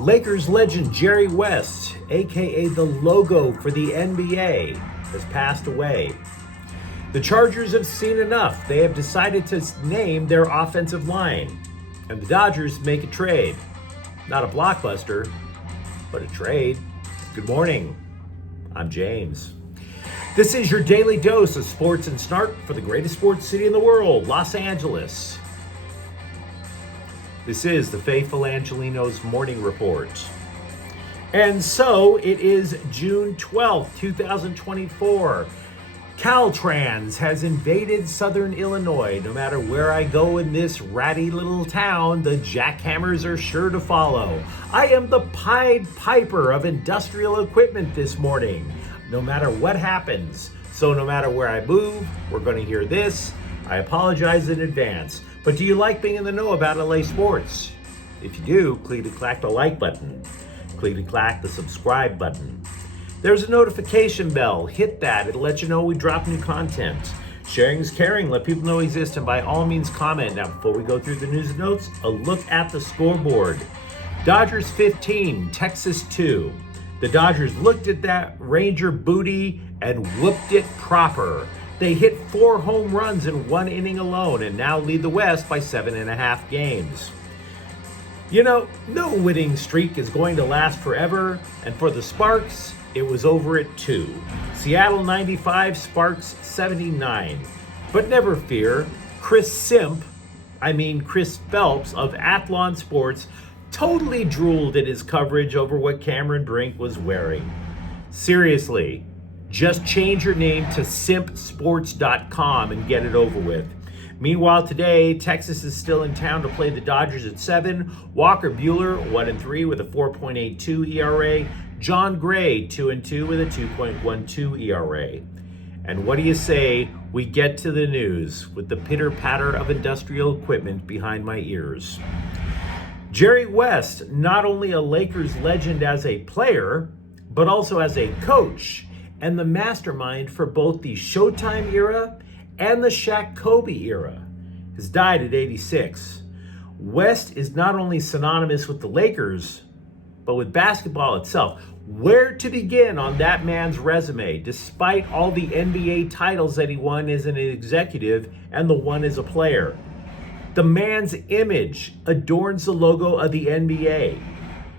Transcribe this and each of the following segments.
Lakers legend Jerry West, aka the logo for the NBA, has passed away. The Chargers have seen enough. They have decided to name their offensive line. And the Dodgers make a trade. Not a blockbuster, but a trade. Good morning. I'm James. This is your daily dose of sports and snark for the greatest sports city in the world, Los Angeles. This is the faithful Angelenos Morning Report. And so it is June 12th, 2024. Caltrans has invaded southern Illinois. No matter where I go in this ratty little town, the jackhammers are sure to follow. I am the Pied Piper of industrial equipment this morning. No matter what happens. So no matter where I move, we're going to hear this. I apologize in advance. But do you like being in the know about LA sports? If you do, click the like button. Click the subscribe button. There's a notification bell. Hit that. It'll let you know we drop new content. Sharing is caring. Let people know we exist, and by all means comment. Now, before we go through the news and notes, a look at the scoreboard. Dodgers 15, Texas 2. The Dodgers looked at that Ranger booty and whooped it proper. They hit 4 home runs in 1 inning alone and now lead the West by 7.5 games. You know, no winning streak is going to last forever, and for the Sparks, it was over at 2. Seattle 95, Sparks 79. But never fear, Chris Phelps of Athlon Sports totally drooled in his coverage over what Cameron Brink was wearing. Seriously, just change your name to simpsports.com and get it over with. Meanwhile, today, Texas is still in town to play the Dodgers at 7. Walker Buehler, 1-3 with a 4.82 ERA. John Gray, 2-2 with a 2.12 ERA. And what do you say we get to the news with the pitter-patter of industrial equipment behind my ears? Jerry West, not only a Lakers legend as a player, but also as a coach, and the mastermind for both the Showtime era and the Shaq Kobe era, has died at 86. West is not only synonymous with the Lakers, but with basketball itself. Where to begin on that man's resume, despite all the NBA titles that he won as an executive and the one as a player? The man's image adorns the logo of the NBA.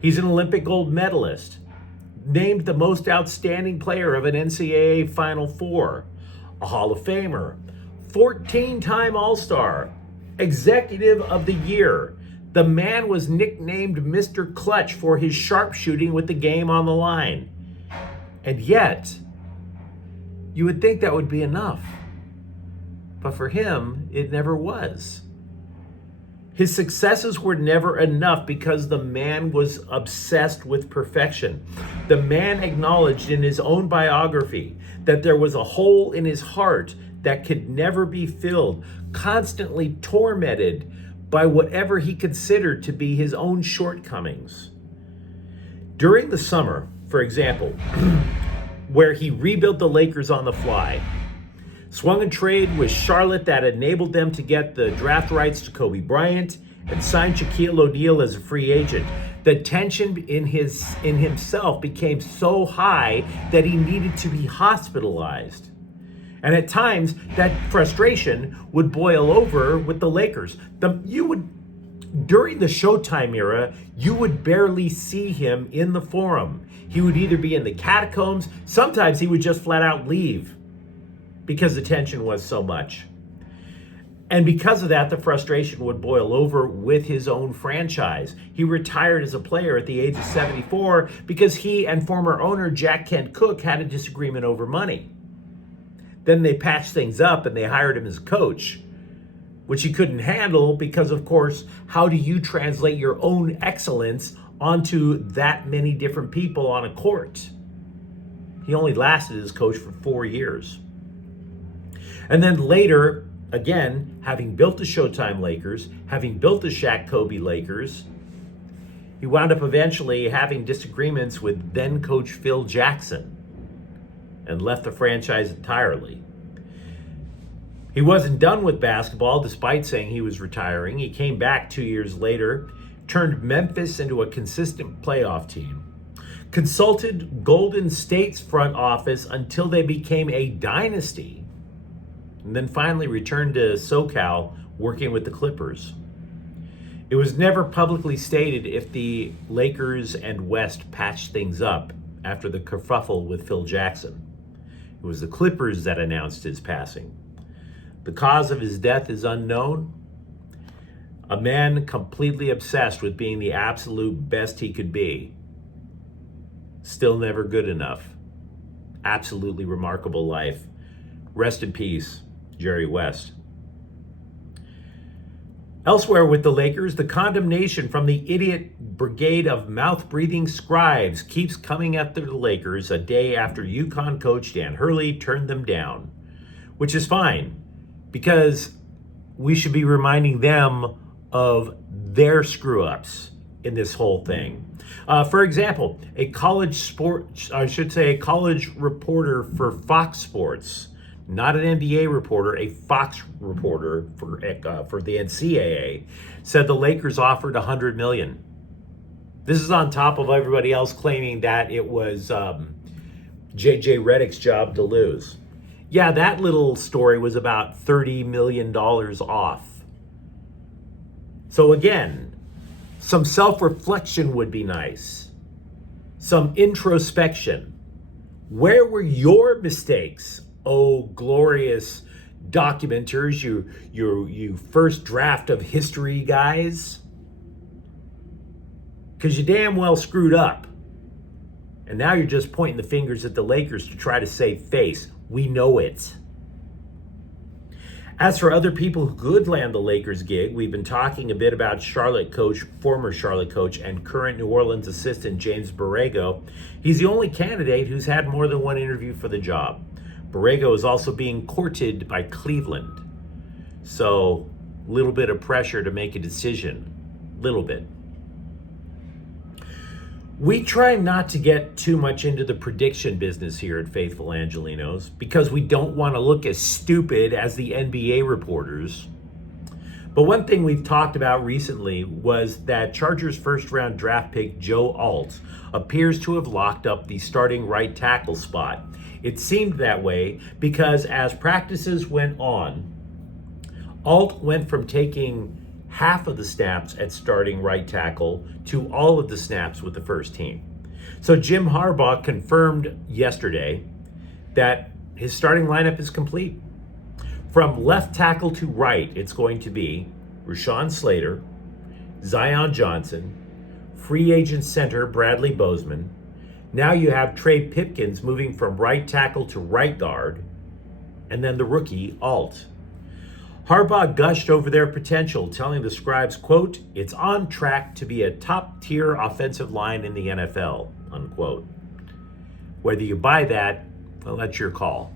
He's an Olympic gold medalist, named the most outstanding player of an NCAA Final Four, a Hall of Famer, 14-time All-Star, Executive of the Year. The man was nicknamed Mr. Clutch for his sharpshooting with the game on the line. And yet, you would think that would be enough. But for him, it never was. His successes were never enough because the man was obsessed with perfection. The man acknowledged in his own biography that there was a hole in his heart that could never be filled, constantly tormented by whatever he considered to be his own shortcomings. During the summer, for example, where he rebuilt the Lakers on the fly, swung a trade with Charlotte that enabled them to get the draft rights to Kobe Bryant and signed Shaquille O'Neal as a free agent. The tension in himself became so high that he needed to be hospitalized. And at times, that frustration would boil over with the Lakers. During the Showtime era, you would barely see him in the forum. He would either be in the catacombs, sometimes he would just flat out leave, because the tension was so much. And because of that, the frustration would boil over with his own franchise. He retired as a player at the age of 74 because he and former owner Jack Kent Cooke had a disagreement over money. Then they patched things up and they hired him as a coach, which he couldn't handle because, of course, how do you translate your own excellence onto that many different people on a court? He only lasted as coach for 4 years. And then later, again, having built the Showtime Lakers, having built the Shaq Kobe Lakers, he wound up eventually having disagreements with then coach Phil Jackson and left the franchise entirely. He wasn't done with basketball despite saying he was retiring. He came back 2 years later, turned Memphis into a consistent playoff team, consulted Golden State's front office until they became a dynasty, and then finally returned to SoCal working with the Clippers. It was never publicly stated if the Lakers and West patched things up after the kerfuffle with Phil Jackson. It was the Clippers that announced his passing. The cause of his death is unknown. A man completely obsessed with being the absolute best he could be. Still never good enough. Absolutely remarkable life. Rest in peace, Jerry West. Elsewhere with the Lakers, the condemnation from the idiot brigade of mouth-breathing scribes keeps coming after the Lakers a day after UConn coach Dan Hurley turned them down, which is fine because we should be reminding them of their screw-ups in this whole thing. For example, a college reporter for Fox Sports, not an NBA reporter, a Fox reporter for the NCAA, said the Lakers offered $100 million. This is on top of everybody else claiming that it was JJ Redick's job to lose. Yeah, that little story was about $30 million off. So again, some self-reflection would be nice. Some introspection. Where were your mistakes? Oh, glorious documenters, you first draft of history guys. Because you damn well screwed up. And now you're just pointing the fingers at the Lakers to try to save face. We know it. As for other people who could land the Lakers gig, we've been talking a bit about former Charlotte coach and current New Orleans assistant James Borrego. He's the only candidate who's had more than one interview for the job. Borrego is also being courted by Cleveland. So, a little bit of pressure to make a decision. Little bit. We try not to get too much into the prediction business here at Faithful Angelenos because we don't want to look as stupid as the NBA reporters. But one thing we've talked about recently was that Chargers first-round draft pick Joe Alt appears to have locked up the starting right tackle spot. It seemed that way because as practices went on, Alt went from taking half of the snaps at starting right tackle to all of the snaps with the first team. So Jim Harbaugh confirmed yesterday that his starting lineup is complete. From left tackle to right, it's going to be Rashawn Slater, Zion Johnson, free agent center Bradley Bozeman. Now you have Trey Pipkins moving from right tackle to right guard, and then the rookie Alt. Harbaugh gushed over their potential, telling the scribes, quote, "It's on track to be a top-tier offensive line in the NFL," unquote. Whether you buy that, well, that's your call.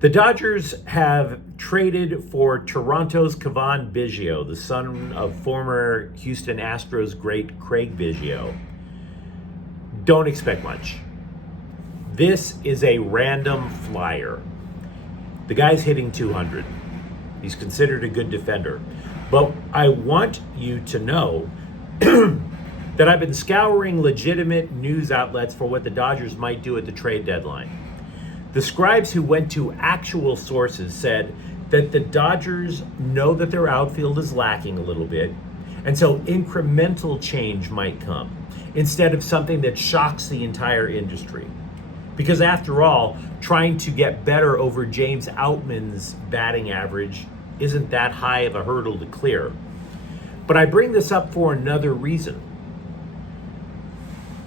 The Dodgers have traded for Toronto's Kevon Biggio, the son of former Houston Astros great Craig Biggio. Don't expect much. This is a random flyer. The guy's hitting 200. He's considered a good defender. But I want you to know that I've been scouring legitimate news outlets for what the Dodgers might do at the trade deadline. The scribes who went to actual sources said that the Dodgers know that their outfield is lacking a little bit, and so incremental change might come instead of something that shocks the entire industry. Because after all, trying to get better over James Outman's batting average isn't that high of a hurdle to clear. But I bring this up for another reason.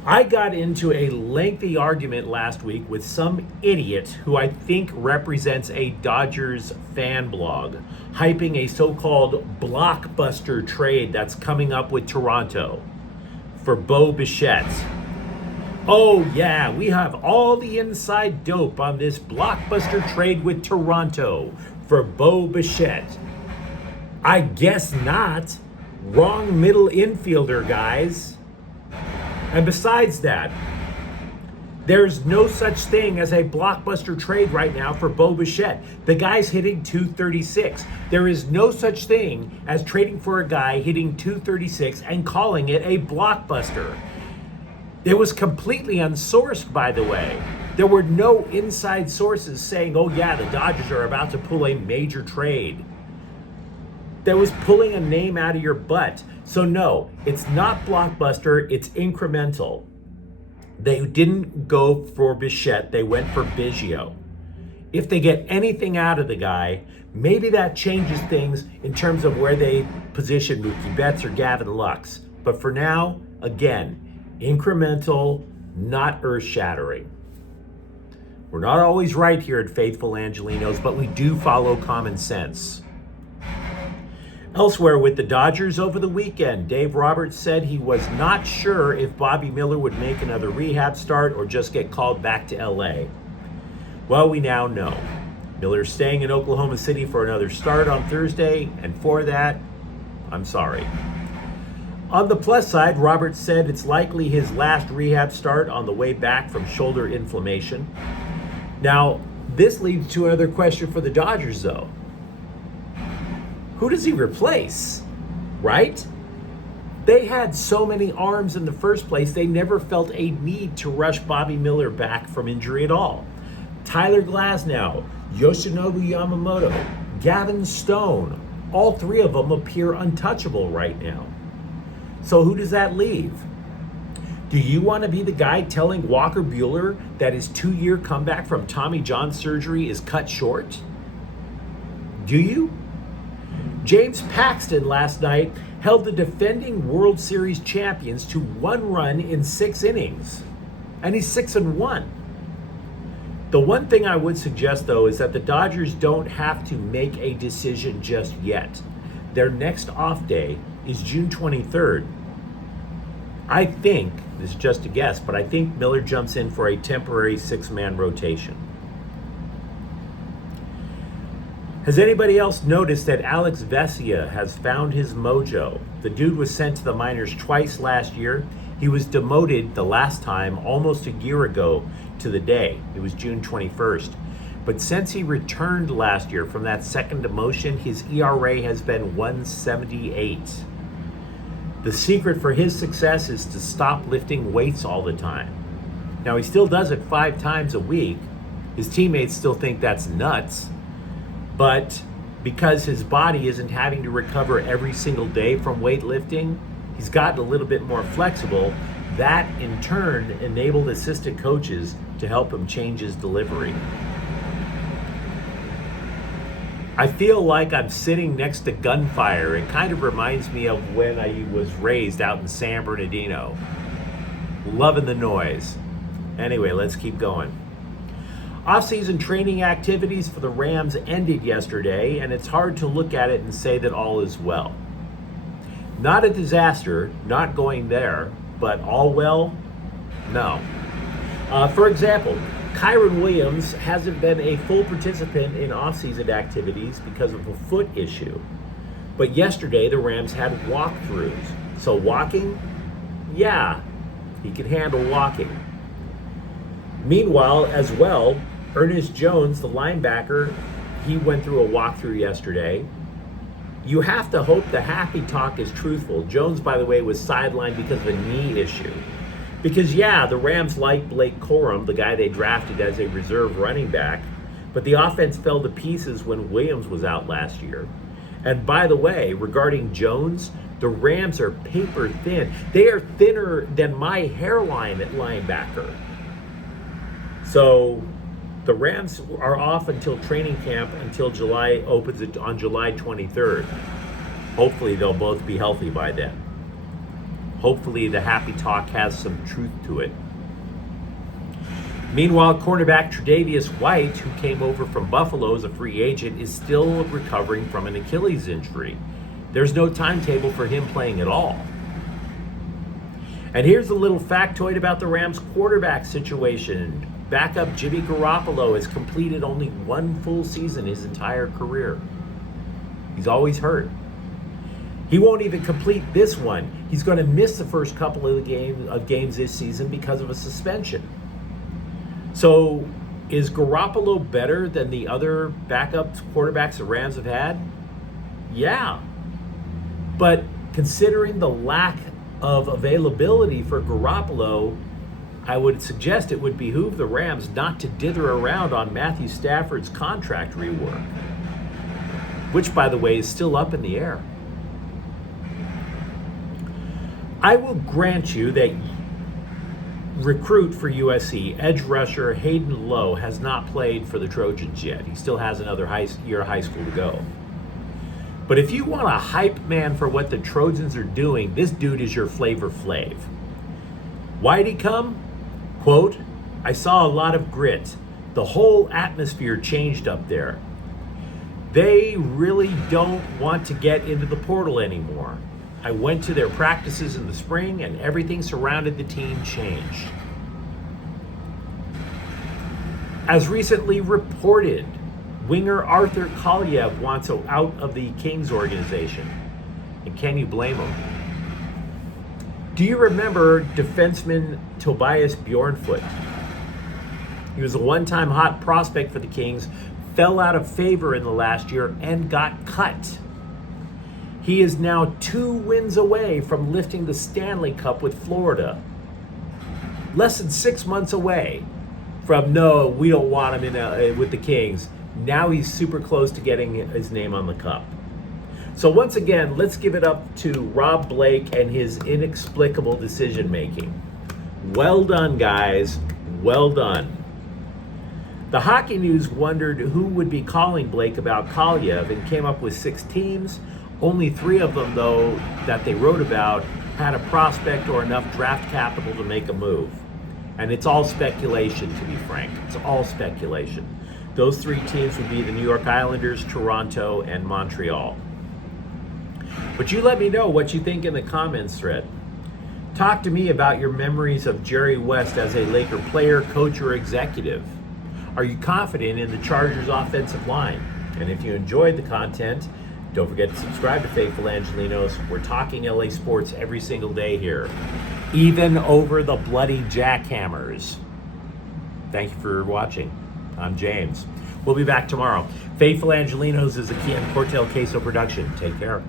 I got into a lengthy argument last week with some idiot who I think represents a Dodgers fan blog, hyping a so-called blockbuster trade that's coming up with Toronto for Bo Bichette. Oh yeah, we have all the inside dope on this blockbuster trade with Toronto for Bo Bichette. I guess not. Wrong middle infielder, guys. And besides that, There's no such thing as a blockbuster trade right now for Bo Bichette. The guy's hitting 236. There is no such thing as trading for a guy hitting 236 and calling it a blockbuster. It was completely unsourced, by the way. There were no inside sources saying, oh yeah, the Dodgers are about to pull a major trade. That was pulling a name out of your butt. So no, it's not blockbuster, it's incremental. They didn't go for Bichette, they went for Biggio. If they get anything out of the guy, maybe that changes things in terms of where they position Mookie Betts or Gavin Lux. But for now, again, incremental, not earth-shattering. We're not always right here at Faithful Angelenos, but we do follow common sense. Elsewhere with the Dodgers over the weekend, Dave Roberts said he was not sure if Bobby Miller would make another rehab start or just get called back to LA. Well, we now know. Miller's staying in Oklahoma City for another start on Thursday, and for that, I'm sorry. On the plus side, Roberts said it's likely his last rehab start on the way back from shoulder inflammation. Now, this leads to another question for the Dodgers, though. Who does he replace, right? They had so many arms in the first place, they never felt a need to rush Bobby Miller back from injury at all. Tyler Glasnow, Yoshinobu Yamamoto, Gavin Stone, all three of them appear untouchable right now. So who does that leave? Do you want to be the guy telling Walker Buehler that his 2-year comeback from Tommy John surgery is cut short? Do you? James Paxton last night held the defending World Series champions to 1 run in 6 innings, and he's 6-1. The one thing I would suggest, though, is that the Dodgers don't have to make a decision just yet. Their next off day is June 23rd. I think, this is just a guess, but I think Miller jumps in for a temporary 6-man rotation. Has anybody else noticed that Alex Vesia has found his mojo? The dude was sent to the minors twice last year. He was demoted the last time almost a year ago to the day. It was June 21st. But since he returned last year from that second demotion, his ERA has been 178. The secret for his success is to stop lifting weights all the time. Now, he still does it 5 times a week. His teammates still think that's nuts. But because his body isn't having to recover every single day from weightlifting, he's gotten a little bit more flexible. That, in turn, enabled assistant coaches to help him change his delivery. I feel like I'm sitting next to gunfire. It kind of reminds me of when I was raised out in San Bernardino. Loving the noise. Anyway, let's keep going. Off-season training activities for the Rams ended yesterday, and it's hard to look at it and say that all is well. Not a disaster, not going there, but all well? No. For example, Kyron Williams hasn't been a full participant in off-season activities because of a foot issue. But yesterday, the Rams had walkthroughs. So walking? Yeah, he can handle walking. Meanwhile, as well, Ernest Jones, the linebacker, he went through a walkthrough yesterday. You have to hope the happy talk is truthful. Jones, by the way, was sidelined because of a knee issue. Because, yeah, the Rams like Blake Corum, the guy they drafted as a reserve running back, but the offense fell to pieces when Williams was out last year. And by the way, regarding Jones, the Rams are paper thin. They are thinner than my hairline at linebacker. So the Rams are off until training camp until July opens it on July 23rd. Hopefully they'll both be healthy by then. Hopefully the happy talk has some truth to it. Meanwhile, cornerback Tre'Davious White, who came over from Buffalo as a free agent, is still recovering from an Achilles injury. There's no timetable for him playing at all. And here's a little factoid about the Rams quarterback situation. Backup Jimmy Garoppolo has completed only 1 full season his entire career. He's always hurt. He won't even complete this one. He's going to miss the first couple of games this season because of a suspension. So is Garoppolo better than the other backup quarterbacks the Rams have had? Yeah. But considering the lack of availability for Garoppolo, I would suggest it would behoove the Rams not to dither around on Matthew Stafford's contract rework, which, by the way, is still up in the air. I will grant you that recruit for USC, edge rusher Hayden Lowe, has not played for the Trojans yet. He still has another year of high school to go. But if you want a hype man for what the Trojans are doing, this dude is your Flavor Flav. Why'd he come? Quote, I saw a lot of grit. The whole atmosphere changed up there. They really don't want to get into the portal anymore. I went to their practices in the spring and everything surrounding the team changed. As recently reported, winger Arthur Kaliev wants out of the Kings organization. And can you blame him? Do you remember defenseman Tobias Bjornfoot? He was a one-time hot prospect for the Kings, fell out of favor in the last year, and got cut. He is now 2 wins away from lifting the Stanley Cup with Florida. Less than 6 months away from, no, we don't want him with the Kings. Now he's super close to getting his name on the cup. So once again, let's give it up to Rob Blake and his inexplicable decision making. Well done, guys. Well done. The Hockey News wondered who would be calling Blake about Kaliev and came up with 6 teams. Only 3 of them, though, that they wrote about had a prospect or enough draft capital to make a move. And it's all speculation, to be frank. It's all speculation. Those 3 teams would be the New York Islanders, Toronto, and Montreal. But you let me know what you think in the comments thread. Talk to me about your memories of Jerry West as a Laker player, coach, or executive. Are you confident in the Chargers' offensive line? And if you enjoyed the content, don't forget to subscribe to Faithful Angelenos. We're talking LA sports every single day here, even over the bloody jackhammers. Thank you for watching. I'm James. We'll be back tomorrow. Faithful Angelenos is a Kian Cortel Queso production. Take care.